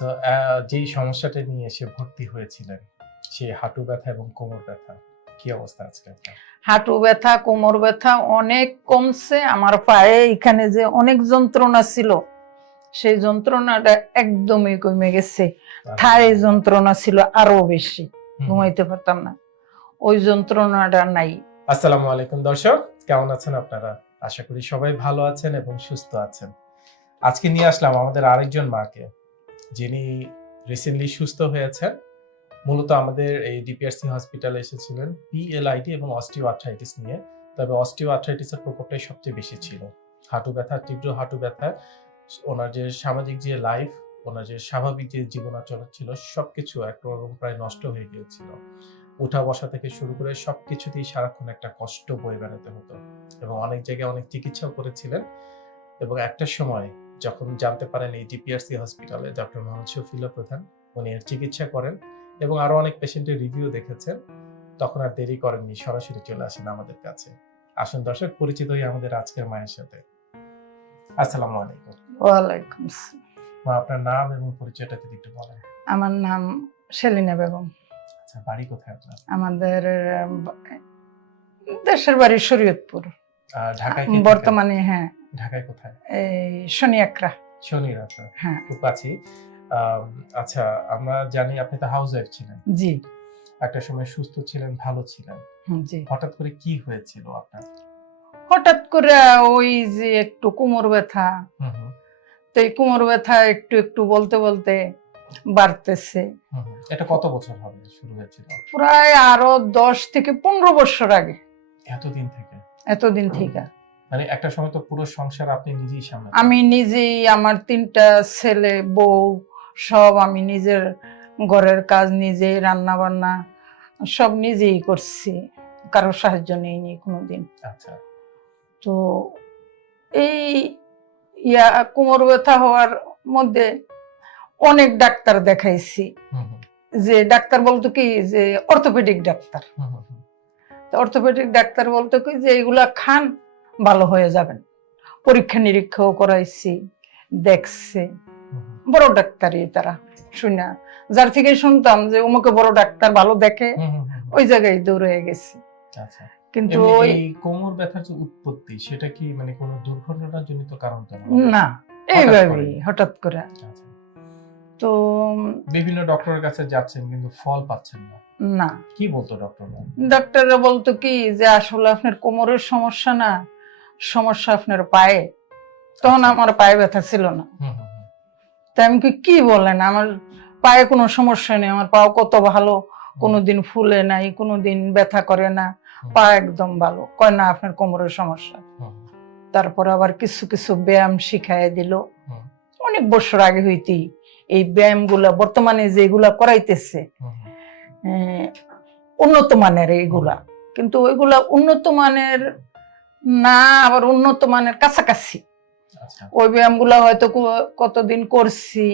তো যেই সমস্যাটা নিয়ে এসে ভর্তি হয়েছিলেন সেই হাঁটু ব্যথা এবং কোমর ব্যথা কি অবস্থা আজকে হাঁটু ব্যথা কোমর ব্যথা অনেক কমছে। আমার পায়ে এখানে যে অনেক যন্ত্রণা ছিল সেই যন্ত্রণাটা একদমই কমে গেছে। থায় যন্ত্রণা ছিল আরও বেশি। ঘুমাইতে পারতাম না। ওই যন্ত্রণাটা নাই। আসসালামু আলাইকুম দর্শক কেমন আছেন আপনারা? আশা করি সবাই ভালো আছেন এবং সুস্থ আছেন। আজকে নিয়ে আসলাম আমাদের আরেকজন মাকে। যিনি রিসেন্টলি সুস্থ হয়েছেন, মূলত আমাদের এই ডিপিআরসি হসপিটালে এসেছিলেন পিএলআইডি এবং অস্টিও আর্থ্রাইটিস নিয়ে। তবে অস্টিও আর্থ্রাইটিসের প্রকোপটাই সবচেয়ে বেশি ছিল। হাঁটু ব্যথা, তীব্র হাঁটু ব্যথা, ওনার যে সামাজিক যে লাইফ ওনার যে স্বাভাবিক যে জীবনাচরণ ছিল, সবকিছু একরকম প্রায় নষ্ট হয়ে গিয়েছিল। উঠা বসা থেকে শুরু করে সবকিছুতেই সারাক্ষণ একটা কষ্ট বয়ে বেড়াতে হতো। এবং অনেক জায়গায় অনেক চিকিৎসাও করেছিলেন। এবং একটা সময় যখন জানতে পারেন এই ডিপিআরসি হসপিটালে ডক্টর মোহাম্মদ শফিউল্লাহ প্রধান উনি এর চিকিৎসা করেন এবং আরও অনেক পেশেন্টের রিভিউ দেখেছেন তখন আর দেরি করেননি সরাসরি চলে আসেন আমাদের কাছে। আসুন দর্শক পরিচিত হই আমাদের আজকের মায়ের সাথে। আসসালামু আলাইকুম। ওয়ালাইকুম। মা আপনার নাম এবং পরিচয়টা যদি একটু বলেন। আমার নাম সেলিনা বেগম। আচ্ছা বাড়ি কোথায় আপনার? আমাদের দেশের বাড়ি শরীয়তপুর। ঢাকায় বর্তমানে হ্যাঁ। ঢাকায় কোথায়? এই শনিয়াকড়া শনির আপনার হ্যাঁ। খুব কাছে আচ্ছা আমরা জানি আপনি তো হাউস ওয়াইফ ছিলেন। জি। একটা সময় সুস্থ ছিলেন ভালো ছিলেন। জি। হঠাৎ করে কি হয়েছিল আপনার? হঠাৎ করে ওই যে একটু কোমর ব্যথা। তো এই কোমর ব্যথা একটু একটু বলতে বলতে বাড়তেছে। এটা কত বছর হবে শুরু হয়েছিল? প্রায় আরও দশ থেকে পনেরো বছর আগে। এতদিন থেকে? এতদিন থেকে। মানে একটা সময় তো পুরো সংসার আপনি নিজেই সামনে আমি নিজেই আমার তিনটা ছেলে বউ সব আমি নিজের ঘরের কাজ নিজেই রান্না বান্না সব নিজেই করছি। কারও সাহায্য নেইনি কোনোদিন। আচ্ছা। তো এই ইয়া কোমর ব্যথা হওয়ার মধ্যে অনেক ডাক্তার দেখাইছি। যে ডাক্তার বলতো কি? যে অর্থোপেডিক ডাক্তার। অর্থোপেডিক ডাক্তার বলতো কি? যে এগুলা খান ভালো হয়ে যাবেন। পরীক্ষা নিরীক্ষাও করাইছি দেখছে। বড় ডাক্তারই তারা শুনা যার থেকে শুনতাম যে অমুকে বড় ডাক্তার ভালো দেখে। ওই জায়গায় দৌড়ে গেছি। আচ্ছা। কিন্তু ওই কোমর ব্যথার যে উৎপত্তি সেটা কি মানে কোনো কারণ তো না? এইভাবেই হঠাৎ করে। আচ্ছা। তো বিভিন্ন ডক্টরের কাছে যাচ্ছেন কিন্তু ফল পাচ্ছেন না। না। কি বলতো ডক্টর ডাক্তাররা বলতো কি যে আসলে আপনার কোমরের সমস্যা না সমস্যা আপনার পায়ে তখন আচ্ছা। আমার পায়ে ব্যথা ছিল না। তাই আমি কি, বলেন? আমার পায়ে কোনো সমস্যা নেই আমার পাও কত ভালো কোনোদিন ফুলে নাই কোনোদিন ব্যথা করে না পা একদম ভালো। কয় না আপনার কোমরের সমস্যা। তারপর আবার কিছু কিছু ব্যায়াম শিখাই দিল। অনেক বছর আগে হইতেই এই ব্যায়ামগুলা বর্তমানে যেগুলা করাইতেছে উন্নত মানের এইগুলা। কিন্তু ওইগুলা উন্নত মানের না আবার উন্নত মানের কাছাকাছি। আচ্ছা। ওই ব্যায়ামগুলা হয়তো কতদিন করছি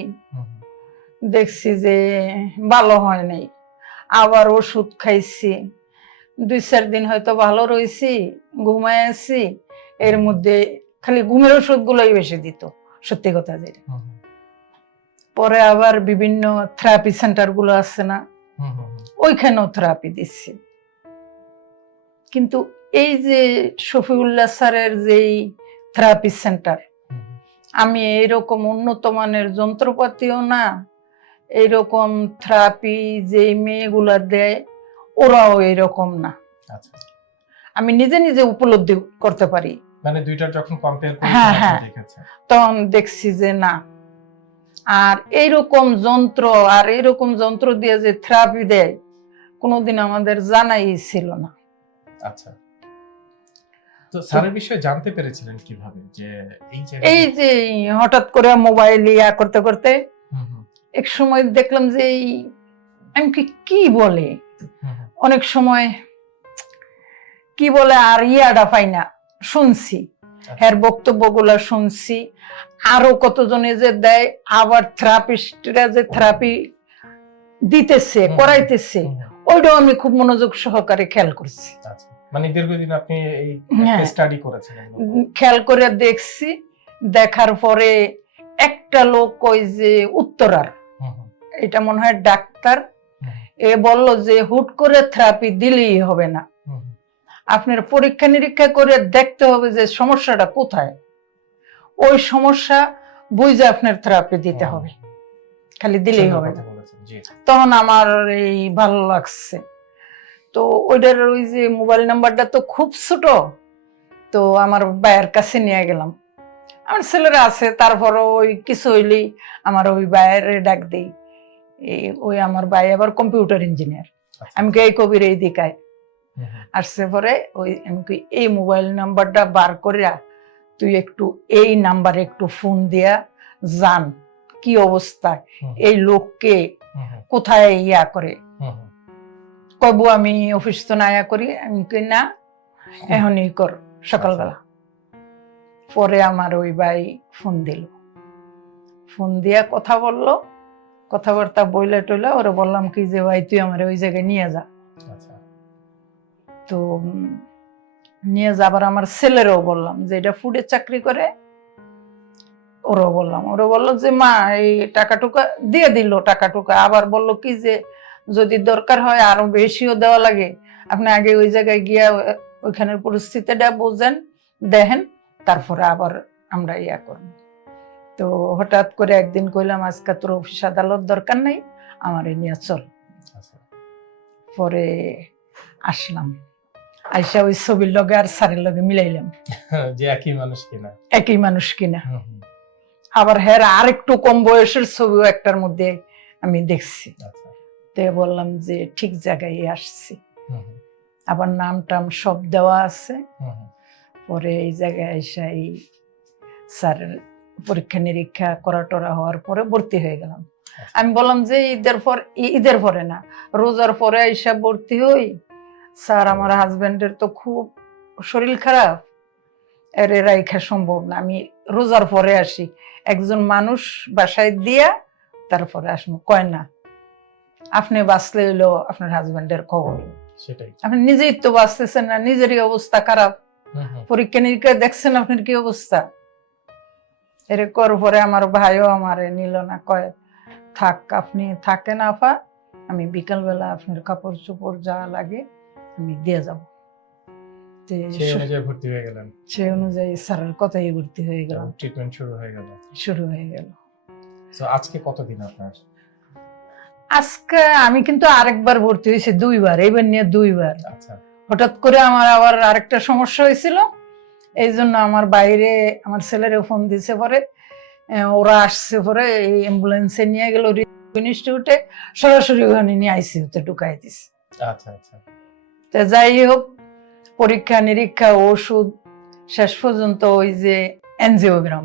দেখছি যে ভালো হয় নাই। আবার ওষুধ খাইছি দুই চার দিন হয়তো ভালো রয়েছি ঘুমায় আছি এর মধ্যে খালি ঘুমের ওষুধ গুলোই বেশি দিত সত্যি কথা যেটা। হুম, পরে আবার বিভিন্ন থেরাপি সেন্টারগুলো আছে না। ওইখানেও থেরাপি দিচ্ছি। কিন্তু এই যে শফিউল্লাহ স্যারের যেই থেরাপি সেন্টার। আমি এইরকম উন্নত মানের যন্ত্রপাতিও না এইরকম থেরাপি যে মেয়েগুলা দেয় ওরাও এরকম না। আচ্ছা। আমি নিজে নিজে উপলব্ধি করতে পারি। মানে দুইটা যখন কম্পেয়ার হ্যাঁ, হ্যাঁ। তখন দেখছি যে না। আর এইরকম যন্ত্র আর এইরকম যন্ত্র দিয়ে যে থেরাপি দেয় কোনোদিন আমাদের জানাই ছিল না। আচ্ছা। তো স্যারের বিষয়ে জানতে পেরেছিলেন কীভাবে যে এই এই যে হঠাৎ করে মোবাইল ইয়া করতে করতে এক সময় দেখলাম যে এই কি বলে। অনেক সময় কি বলে আর ইয়াটা পাই না শুনছি। হ্যার বক্তব্যগুলো শুনছি। আরও কতজনে যে দেয় আবার থেরাপিস্টরা যে থেরাপি দিতেছে করাইতেছে। ওইটাও আমি খুব মনোযোগ সহকারে খেয়াল করছি। আচ্ছা। মানে দীর্ঘদিন আপনি এই হ্যাঁ। স্টাডি করেছেন খেয়াল করে দেখছি দেখার পরে একটা লোক ওই যে উত্তরার এটা মনে হয় ডাক্তার এ বলল যে হুট করে থেরাপি দিলেই হবে না। আপনার পরীক্ষা নিরীক্ষা করে দেখতে হবে যে সমস্যাটা কোথায়। ওই সমস্যা বুঝে আপনার থেরাপি দিতে হবে। খালি দিলেই হবে না। তখন আমার এই ভালো লাগছে। তো ওইটার ওই যে মোবাইল নাম্বারটা তো খুব ছোট তো আমার ভাইয়ের কাছে নিয়ে গেলাম। আমার ছেলেরা আছে তারপরও ওই কিছু হইলেই আমার ওই বায়ের ডাক দেই। এই ওই আমার ভাই আবার কম্পিউটার ইঞ্জিনিয়ার আচ্ছা, আমি কি এই কবির এই দিকায়? আসছে পরে ওই আমি কি এই মোবাইল নাম্বারটা বার করিয়া তুই একটু এই নাম্বারে একটু ফোন দিয়া জান কি অবস্থা? এই লোককে কোথায় ইয়া করে? কবু আমি অফিস তো না করি আমি কই না এখনই কর সকালবেলা। পরে আমার ওই ভাই ফোন দিল। ফোন দিয়া কথা বলল কথাবার্তা বইলে টইলে ওরে বললাম কি যে ভাই তুই আমার ওই জায়গায় নিয়ে যা। আচ্ছা, তো নিয়ে যাবার আমার ছেলেরও বললাম যে এটা ফুডে চাকরি করে। ওরও বললাম ওরা বলল যে মা এই টাকা টুকা দিয়ে দিল টাকা টুকা আবার বলল কি যে যদি দরকার হয় আরও বেশিও দেওয়া লাগে। আপনি আগে ওই জায়গায় গিয়া ওইখানের পরিস্থিতিটা বুঝেন দেখেন তারপরে আবার আমরা ইয়া করব। তো হঠাৎ করে একদিন কইলাম আজকে তোর অফিস আদালত দরকার নাই আমার নিয়ে চল। আচ্ছা, পরে আসলাম। আইসা ওই ছবির লগে আর স্যারের লগে মিলাইলাম। যে একই মানুষ কিনা। একই মানুষ কিনা। আবার হ্যাঁ আর একটু কম বয়সের ছবিও একটার মধ্যে আমি দেখছি। আচ্ছা, তো বললাম যে ঠিক জায়গায় আসছি। আবার নাম টাম সব দেওয়া আছে। পরে এই জায়গায় এসে এই স্যারের পরীক্ষা নিরীক্ষা করা টরা হওয়ার পরে ভর্তি হয়ে গেলাম। আমি বললাম যে ঈদের পর ঈদের পরে না রোজার পরে এসে ভর্তি হই। স্যার আমার হাজবেন্ডের তো খুব শরীর খারাপ। এর রাইখা সম্ভব না আমি রোজার পরে আসি। একজন মানুষ বাসায় দিয়া তারপরে আসব। কয় না আপনি বাঁচলে হইল আপনার হাজবেন্ডের খবর। আপনি নিজেই তো বাঁচতেছেন না নিজেরই অবস্থা খারাপ। হুম, হুম, পরীক্ষা নিরীক্ষা দেখছেন আপনার কি অবস্থা? এর পরে আমার ভাইও আমারে নিল না কয় থাক আপনি থাকেন আফা আমি বিকালবেলা আপনার কাপড় চোপড় যা লাগে আমি দিয়ে যাব। ভর্তি হয়ে গেলেন। সেই অনুযায়ী স্যারের কথাই ভর্তি হয়ে গেলাম ট্রিটমেন্ট শুরু হয়ে গেল। শুরু হয়ে গেল। আজকে কতদিন আপনার? আজকে আমি কিন্তু আরেকবার ভর্তি হয়েছি দুইবার এইবার নিয়ে দুইবার। আচ্ছা। হঠাৎ করে আমার আবার আরেকটা সমস্যা হয়েছিল এই জন্য আমার বাইরে আমার ছেলেরে ফোন দিছে পরে ওরা আসছে পরে এই অ্যাম্বুলেন্সে নিয়ে গেল ইনস্টিটিউটে সরাসরি ওখানে নিয়ে আইসিউতে ঢুকাই দিছে। আচ্ছা আচ্ছা। তো যাই হোক পরীক্ষা নিরীক্ষা ওষুধ শেষ পর্যন্ত ওই যে এনজিওগ্রাম।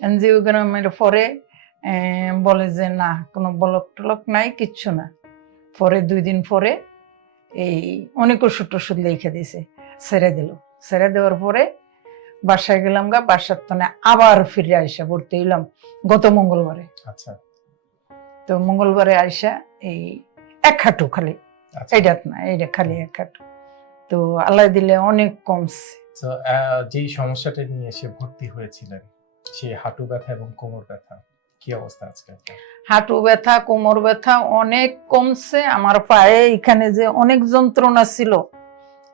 এনজিওগ্রামের পরে বলে যে না কোনো বলক টলক নাই কিচ্ছু না। পরে দুই দিন পরে এই অনেক ওষুধ টষুধ লিখে দিছে ছেড়ে দিল। ছেড়ে দেওয়ার পরে বাসায় গেলাম গা বাসার তনে আবার ফিরে আইসা ভর্তি হইলাম গত মঙ্গলবারে। আচ্ছা। তো মঙ্গলবারে আইসা এই এক হাঁটু খালি। আচ্ছা। এইটা না এইটা খালি এক হাঁটু। তো আল্লাহ দিলে অনেক কমছে। তো যেই সমস্যাটা নিয়ে এসে ভর্তি হয়েছিলেন সে হাঁটু ব্যথা এবং কোমর ব্যথা কি অবস্থা আজকে হাঁটু ব্যথা কোমর ব্যথা অনেক কমছে। আমার পায়ে এখানে যে অনেক যন্ত্রণা ছিল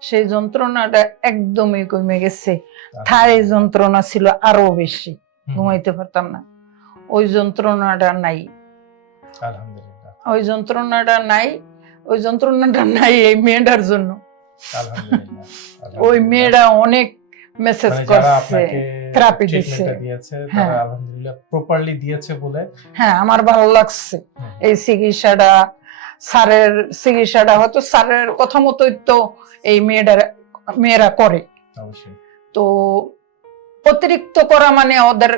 সেই যন্ত্রণাটা একদমই কমে গেছে। থায় যন্ত্রণা ছিল আরও বেশি ঘুমাইতে পারতাম না। ওই যন্ত্রণাটা নাই। আলহামদুলিল্লাহ। ওই যন্ত্রণাটা নাই ওই যন্ত্রণাটা নাই এই মেয়েটার জন্য। আলহামদুলিল্লাহ। ওই। মেয়েটা অনেক মেসেজ মানে করছে। দিছে। দিয়েছে হ্যাঁ। তারা আলহামদুলিল্লাহ প্রপারলি দিয়েছে বলে। হ্যাঁ আমার ভালো লাগছে। এই চিকিৎসাটা স্যারের চিকিৎসাটা হয়তো স্যারের কথা মতোই তো এই মেয়েটার মেয়েরা করে। তো অতিরিক্ত করা মানে ওদের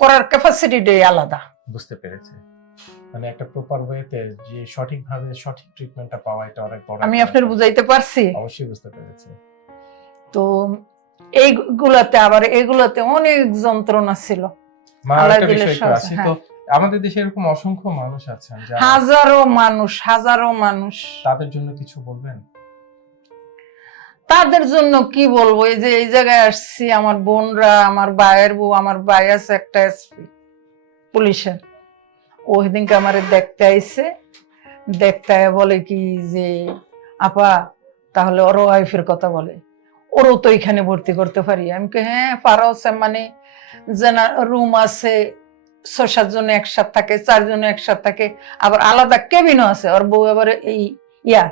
করার ক্যাপাসিটিটাই আলাদা। বুঝতে পেরেছি। মানে একটা প্রপার ওয়েতে যে সঠিকভাবে সঠিক ট্রিটমেন্টটা পাওয়া এটা অনেক বড় আমি আপনার বুঝাইতে পারছি। অবশ্যই বুঝতে পেরেছি। তো এইগুলাতে আবার এগুলাতে অনেক যন্ত্রণা ছিল। হ্যাঁ। আমাদের দেশে এরকম অসংখ্য মানুষ আছেন হাজারো মানুষ হাজারো মানুষ। তাদের জন্য কিছু বলবেন? তাদের জন্য কি বলব? এই যে এই জায়গায় আসছি আমার বোনরা আমার ভাইয়ের বউ আমার ভাই আছে একটা এসপি পুলিশের। ওই দিনকে আমার দেখতে আইছে দেখতে বলে কি যে আপা তাহলে ওর ওয়াইফের কথা বলে। ওরও তো এখানে ভর্তি করতে পারি। আমি কে হ্যাঁ পারো মানে রুম আছে ছয় সাতজন একসাথ থাকে চারজন একসাথ থাকে আবার আলাদা কেবিনও আছে। ওর বউ আবার এই ইয়া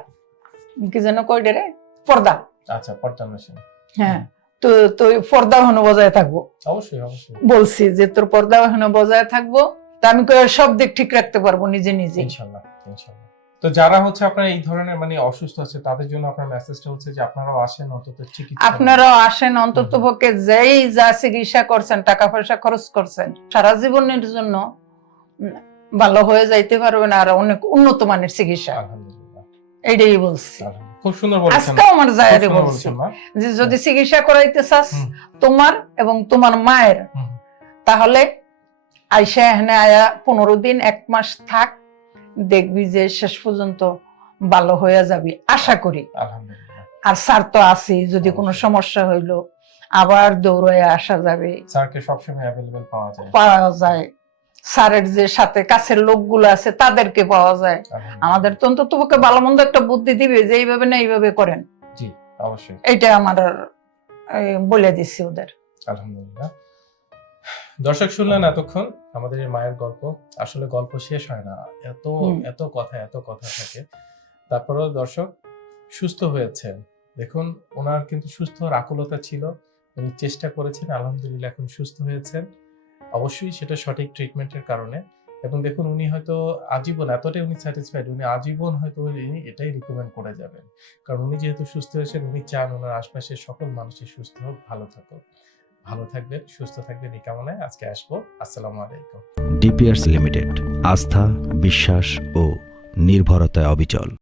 কি যেন কয়টা রে? পর্দা। আচ্ছা পর্দা মেশিন হ্যাঁ তো তো পর্দা এখনও বজায় থাকব। অবশ্যই অবশ্যই। বলছি যে তোর পর্দা এখনও বজায় থাকব। তা আমি সব দিক ঠিক রাখতে পারব নিজে নিজে। ইনশাল্লাহ ইনশাল্লাহ। তো যারা হচ্ছে আপনার এই ধরনের মানে অসুস্থ আছে তাদের জন্য আপনার মেসেজটা হচ্ছে যে আপনারাও আসেন অন্তত চিকিৎসা আপনারাও আসেন অন্তত পক্ষে যেই যা চিকিৎসা করছেন টাকা পয়সা খরচ করছেন সারা জীবনের জন্য ভালো হয়ে যাইতে পারবেন আর অনেক উন্নত মানের চিকিৎসা। এইটাই বলছি। আলহামদুলিল্লাহ। খুব সুন্দর বলেছেন। আজকেও আমার খুব বলছি যে যদি চিকিৎসা করাইতে চাস তোমার এবং তোমার মায়ের তাহলে আইসা এখানে আয়া পনেরো দিন এক মাস থাক দেখবি যে শেষ পর্যন্ত ভালো হয়ে যাবি। আশা করি। আর স্যার তো আছি যদি কোনো সমস্যা হইল আবার দৌড়ায় আসা যাবে। স্যারকে সবসময় অ্যাভেলেবেল পাওয়া যায়। পাওয়া যায়। স্যারের যে সাথে কাছের লোকগুলো আছে তাদেরকে পাওয়া যায়। আমাদের তো অন্তত পক্ষে ভালো মন্দ একটা বুদ্ধি দিবে যে এইভাবে না এইভাবে করেন। জি অবশ্যই। এইটা আমার বলে দিচ্ছি ওদের। আলহামদুলিল্লাহ। দর্শক শুনলেন এতক্ষণ আমাদের এই মায়ের গল্প। আসলে গল্প শেষ হয় না। এত এত কথা এত কথা থাকে। তারপরেও দর্শক সুস্থ হয়েছেন। দেখুন ওনার কিন্তু সুস্থ আকুলতা ছিল। উনি চেষ্টা করেছেন আলহামদুলিল্লাহ এখন সুস্থ হয়েছেন। অবশ্যই সেটা সঠিক ট্রিটমেন্টের কারণে। এবং দেখুন উনি হয়তো আজীবন এতটাই উনি স্যাটিসফাইড উনি আজীবন হয়তো উনি এটাই রিকমেন্ড করে যাবেন। কারণ উনি যেহেতু সুস্থ হয়েছেন উনি চান ওনার আশপাশের সকল মানুষের সুস্থ হোক ভালো থাকুক। ভালো থাকবেন, সুস্থ থাকবেন এই কামনায় আজকে আসব। আসসালামু আলাইকুম। ডিপিআরস লিমিটেড, আস্থা, বিশ্বাস ও নির্ভরতায় অবিচল।